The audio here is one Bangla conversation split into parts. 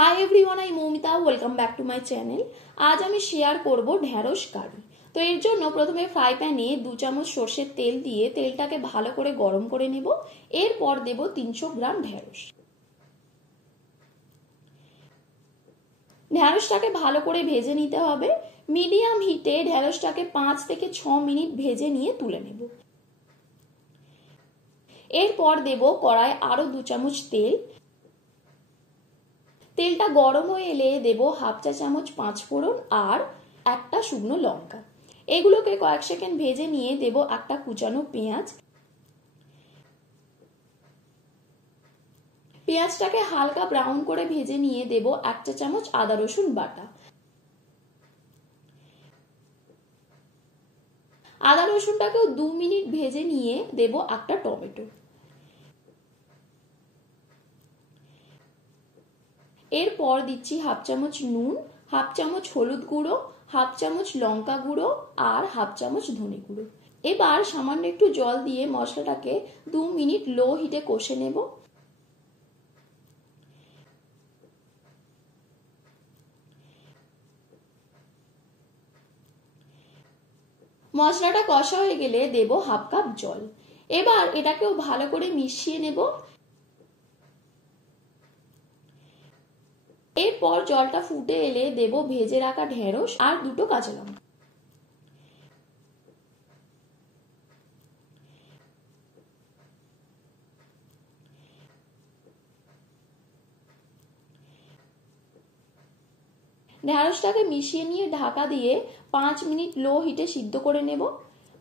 Hi everyone, I Moumita, welcome back to my channel. আজ আমি শেয়ার করব ঢ্যাঁড়স কারি। তো এর জন্য প্রথমে ফ্রাই প্যানে 2 চামচ সর্ষের তেল দিয়ে তেলটাকে ভালো করে গরম করে নেব। এরপর দেব 300 গ্রাম ঢ্যাঁড়স। ঢ্যাঁড়সটাকে ভালো করে ভেজে নিতে হবে। মিডিয়াম হিটে ঢ্যাঁড়সটাকে 5 থেকে 6 মিনিট ভেজে নিয়ে তুলে নেব। এরপর দেব কড়ায় আরো 2 চামচ তেল। তেলটা গরম হয়ে এলে দেব হাফ চা চামচ 5 ফোড়ন আর একটা শুকনো লঙ্কা। এগুলোকে কয়েক সেকেন্ড ভেজে নিয়ে দেব একটা কুচানো পেঁয়াজ। পেঁয়াজটাকে হালকা ব্রাউন করে ভেজে নিয়ে দেব 1 চা চামচ আদা রসুন বাটা। আদা রসুনটাকেও 2 মিনিট ভেজে নিয়ে দেব একটা টমেটো। এরপর দিচ্ছি হাফ চামচ নুন, হাফ চামচ হলুদ গুঁড়ো, হাফ চামচ লঙ্কা গুঁড়ো আর হাফ চামচ ধনে গুঁড়ো। এবার সামান্য একটু জল দিয়ে মশলাটাকে 2 মিনিট লো হিটে কষে নেব। মশলাটা কষা হয়ে গেলে দেব হাফ কাপ জল। এবার এটাকেও ভালো করে মিশিয়ে নেব। এরপর জলটা ফুটে এলে দেব ভেজে রাখা ঢেঁড়স আর 2টো কাঁচা লঙ্কা। ঢেঁড়সটাকে মিশিয়ে নিয়ে ঢাকা দিয়ে 5 মিনিট লো হিটে সিদ্ধ করে নেব।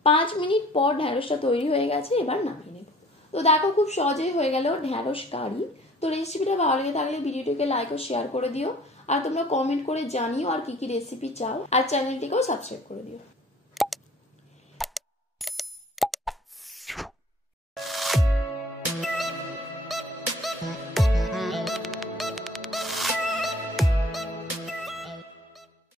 5 মিনিট পর ঢেঁড়সটা তৈরি হয়ে গেছে, এবার নামিয়ে নেব। তো দেখো, খুব সহজেই হয়ে গেল ঢেঁড়স কারি। তো রেসিপিটা ভালো লেগে থাকলে ভিডিওটিকে লাইক ও শেয়ার করে দিও। আর তোমরা কমেন্ট করে জানিও আর কি কি রেসিপি চাও, আর চ্যানেলটিকেও সাবস্ক্রাইব করে দিও।